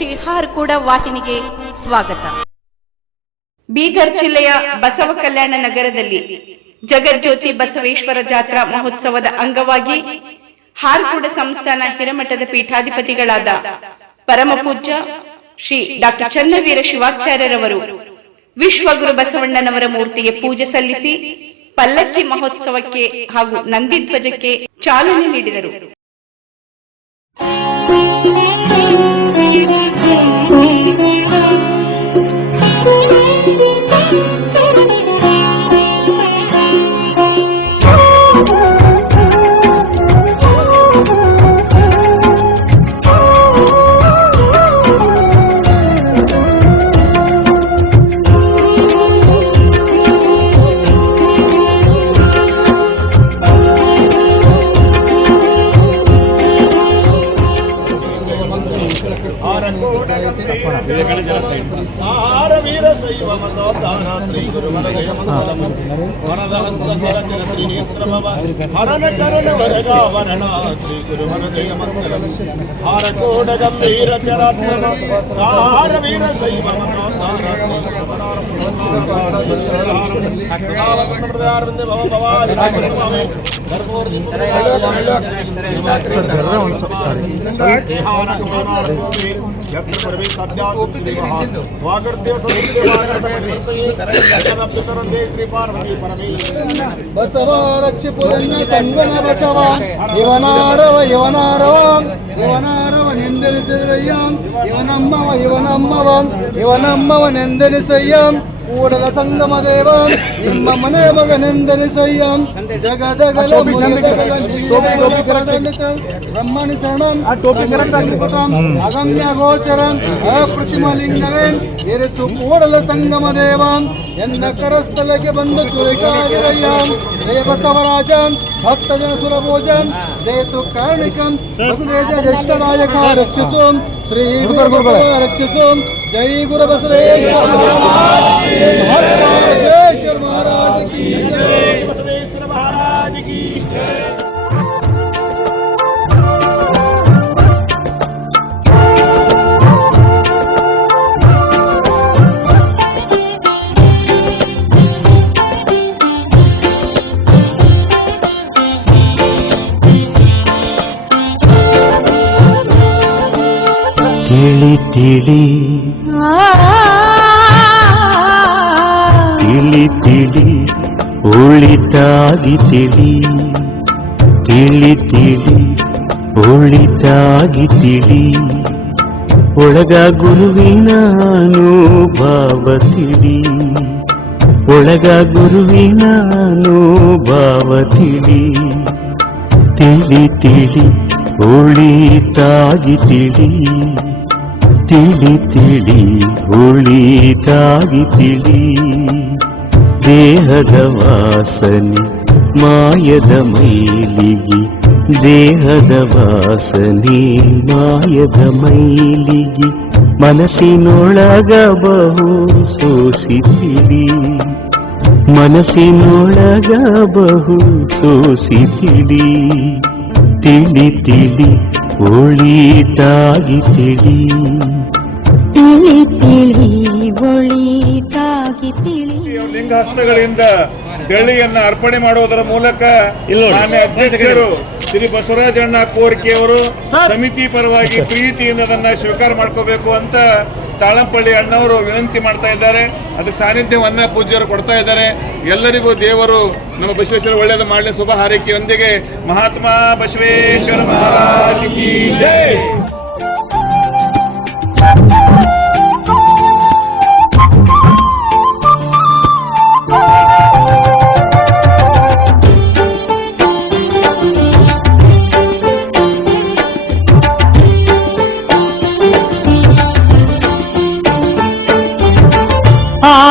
ಶ್ರೀ ಹಾರ್ಕೂಡ ವಾಹಿನಿಗೆ ಸ್ವಾಗತ. ಬೀದರ್ ಜಿಲ್ಲೆಯ ಬಸವ ಕಲ್ಯಾಣ ನಗರದಲ್ಲಿ ಜಗಜ್ಯೋತಿ ಬಸವೇಶ್ವರ ಜಾತ್ರಾ ಮಹೋತ್ಸವದ ಅಂಗವಾಗಿ ಹಾರ್ಕೂಡ ಸಂಸ್ಥಾನ ಹಿರಮಠದ ಪೀಠಾಧಿಪತಿಗಳಾದ ಪರಮಪೂಜ್ಯ ಶ್ರೀ ಡಾಕ್ಟರ್ ಚನ್ನವೀರ ಶಿವಾಚಾರ್ಯರವರು ವಿಶ್ವಗುರು ಬಸವಣ್ಣನವರ ಮೂರ್ತಿಗೆ ಪೂಜೆ ಸಲ್ಲಿಸಿ ಪಲ್ಲಕ್ಕಿ ಮಹೋತ್ಸವಕ್ಕೆ ಹಾಗೂ ನಂದಿಧ್ವಜಕ್ಕೆ ಚಾಲನೆ ನೀಡಿದರು. ಆಹಾರ ವೀರ ಶೈವ ಮತೋದ್ಧಾರ ಶ್ರೀ ಗುರುಮಲ ಜಯ ಮಂಗಲಂ ವರದ ಹಸ್ತ ಚಲಚಲ ತ್ರಿನೇತ್ರಮವ ಹರನ ಕರಣ ವರಗಾವರಣ ಶ್ರೀ ಗುರುಮಲ ಜಯ ಮಂಗಲಂ ಹಾರ ಕೋಡ ಗಂಭೀರ ಚರಾತ್ಮನ ಆಹಾರ ವೀರ ಶೈವ ಮತೋದ್ಧಾರ ಶ್ರೀ ಭವ ಭವಾದಿ ಶ್ರೀ ಪಾರ್ವತಿ ಪರಮೇ ಬಸವ ರಕ್ಷಿಪುರನ್ನ ಸಂಗನ ಬಸವ ಇವನಾರವ ಇವನಾರವ ಇವನಾರವ ನೆಂದೆನಿಸಿದ್ರಯ್ಯ. ಇವನಮ್ಮವ ಇವನಮ್ಮವ ಇವನಮ್ಮವನೆಂದೆನಿಸಯ್ಯ ಕೂಡಲ ಸಂಗಮ ದೇವ ನಿಮ್ಮ ಮನೆ ಮಗನೆಂದೆನಿಸಯ್ಯ ಜಗದಗಲ ಮುನಿದಗಲ ನಿಲಿಯಗಲ ಪರದನಿತ ಬ್ರಹ್ಮಣಿ ಶರಣಂ ಅಗಮ್ಯ ಗೋಚರಂ ಅಕೃತಿಮ ಲಿಂಗವೇ ಎರೆಸು ಕೂಡಲ ಸಂಗಮ ದೇವ ಎನ್ನ ಕರಸ್ಥಲಕ್ಕೆ ಬಂದ ಸುರೇಕಾಗಿರಯ್ಯ ಜಯ ಬಸವರಾಜ ಭಕ್ತ ಜನ ಸುರಭೋಜಂ ಜಯತು ಕಾರಣಿಕಂ ವಸುದೇಶ ಜ್ಯೇಷ್ಠನಾಯಕ ರಕ್ಷಿಸು ಶ್ರೀ ಗುರು ಬಸವ ರಕ್ಷಿಸು ಜೈ ಗುರು ಬಸವೇಶ್ವರ ಮಹಾರಾಜ್ ಮಹಾತ್ಮ ಬಸವೇಶ್ವರ ಮಹಾರಾಜ್ ಕಿ ಜೈ. ಬಸವೇಶ್ವರ ಮಹಾರಾಜ ಕಿ ತಿಳಿ ತಿಳಿ ತಿಳಿ ತಿಳಿ ಒಳಿತಾಗಿ ತಿಳಿ. ತಿಳಿ ತಿಳಿ ಒಳಿತಾಗಿ ತಿಳಿ. ಒಳಗ ಗುರುವಿನ ಭಾವ ತಿಳಿ ಒಳಗ ಗುರುವಿನ ಭಾವ ತಿಳಿ ತಿಳಿ ತಿಳಿ ಒಳಿತಾಗಿ ತಿಳಿ. ತಿಳಿ ತಿಳಿ ಒಳಿತಾಗಿ ತಿಳಿ ದೇಹದ ವಾಸನೆ ಮಾಯದ ಮೈಲಿಗೆ ದೇಹದ ವಾಸನೆ ಮಾಯದ ಮೈಲಿಗೆ ಮನಸ್ಸಿನೊಳಗ ಬಹು ಸೋಸಿತಿಳಿ ಮನಸ್ಸಿನೊಳಗ ಬಹು ಸೋಸಿತಿಳಿ ತಿಳಿ ತಿಳಿ ಒಳಿತಾಗಿ ತಿಳಿ. ತಿಳಿ ತಿಳಿ ಒಳಿತಾಗಿ ತಿಳಿ. ಲಿಂಗಹಸ್ತಗಳಿಂದ ಬೆಳ್ಳಿಯನ್ನ ಅರ್ಪಣೆ ಮಾಡುವುದರ ಮೂಲಕ ಮಾನ್ಯ ಅಧ್ಯಕ್ಷರು ಶ್ರೀ ಬಸವರಾಜಣ್ಣ ಕೋರಿಕೆಯವರು ಸಮಿತಿ ಪರವಾಗಿ ಪ್ರೀತಿಯಿಂದ ಅದನ್ನ ಸ್ವೀಕಾರ ಮಾಡ್ಕೋಬೇಕು ಅಂತ ತಾಳಂಪಳ್ಳಿ ಅಣ್ಣವರು ವಿನಂತಿ ಮಾಡ್ತಾ ಇದ್ದಾರೆ. ಅದಕ್ಕೆ ಸಾನ್ನಿಧ್ಯವನ್ನ ಪೂಜ್ಯರು ಕೊಡ್ತಾ ಇದ್ದಾರೆ. ಎಲ್ಲರಿಗೂ ದೇವರು ನಮ್ಮ ಬಸವೇಶ್ವರ ಒಳ್ಳೆಯದು ಮಾಡಲಿ. ಶುಭ ಹಾರೈಕೆಯೊಂದಿಗೆ ಮಹಾತ್ಮ ಬಸವೇಶ್ವರ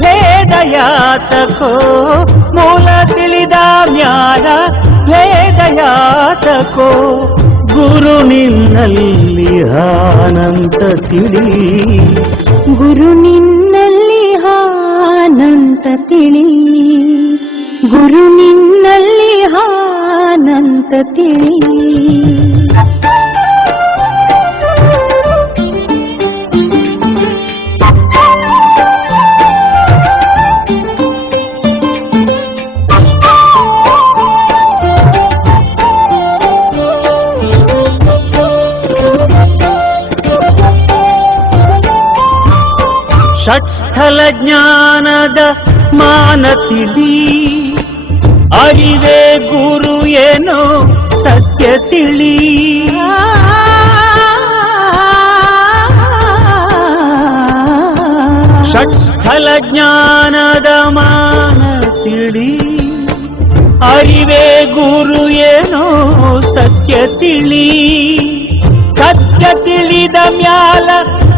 ಭೇದ ಯಾತಕೋ ಮೂಲ ತಿಳಿದ ಜ್ಞಾನ ಭೇದ ಯಾತಕೋ ಗುರು ನಿನ್ನಲ್ಲಿ ಆನಂತ ತಿಳಿ. ಗುರು ನಿನ್ನಲ್ಲಿ ಆನಂತ ತಿಳಿ. ಗುರು ನಿನ್ನಲ್ಲಿ ಆನಂತ ತಿಳಿ. ಷಟ್ಸ್ಥಲ ಜ್ಞಾನದ ಮಾನ ತಿಳಿ ಅರಿವೆ ಗುರು ಏನೋ ಸತ್ಯ ತಿಳಿ. ಷಟ್ಸ್ಥಲ ಜ್ಞಾನದ ಮಾನ ತಿಳಿ ಅರಿವೇ ಗುರು ಏನೋ ಸತ್ಯ ತಿಳಿ. ಸತ್ಯ ತಿಳಿದ ಮ್ಯಾಲ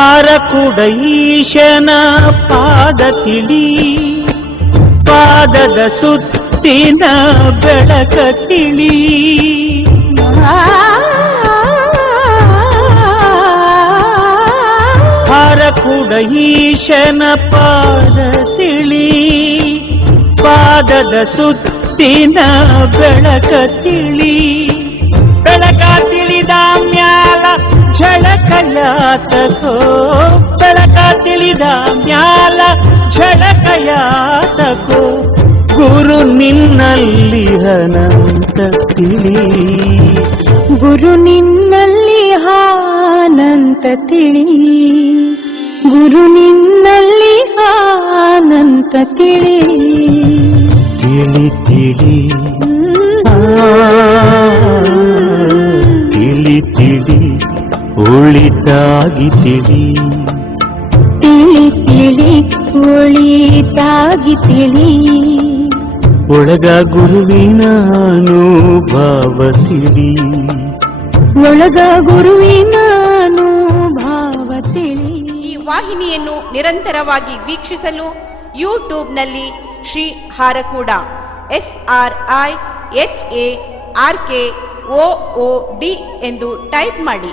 ಹಾರಕುಡ ಈಶನ ಪಾದ ತಿಳಿ, ಪಾದದ ಸುತ್ತಿನ ಬೆಳಕ ತಿಳಿ. ಹಾರಕುಡ ಈಶನ ಪಾದ ತಿಳಿ, ಪಾದದ ಸುತ್ತಿನ ಬೆಳಕ ತಿಳಿ. ಝಳಕಯಾತಕೋ ಬೆಳಕ ತಿಳಿದ ಮ್ಯಾಲ ಝಳಕಯಾತಕೋ ಗುರು ನಿನ್ನಲ್ಲಿ ಹನಂತ ತಿಳಿ. ಗುರು ನಿನ್ನಲ್ಲಿ ಹಾನಂತ ತಿಳಿ. ಗುರು ನಿನ್ನಲ್ಲಿ ಹಾನಂತ ತಿಳಿ. ತಿಳಿ ತಿಳಿ. ತಿಳಿ ತಿಳಿ. ಉಳಿತಾಗಿ ತಿಳಿ ತಿಳಿ ತಿಳಿ ಒಳಿತಾಗಿ ತಿಳಿ ಒಳಗ ಗುರುವಿನ ಅನುಭವ ತಿಳಿ ಒಳಗ ಗುರುವಿನ ಭಾವ ತಿಳಿ ಈ ವಾಹಿನಿಯನ್ನು ನಿರಂತರವಾಗಿ ವೀಕ್ಷಿಸಲು ಯೂಟ್ಯೂಬ್ನಲ್ಲಿ Shri Harakuda S R I H A R K O O D ಎಂದು ಟೈಪ್ ಮಾಡಿ.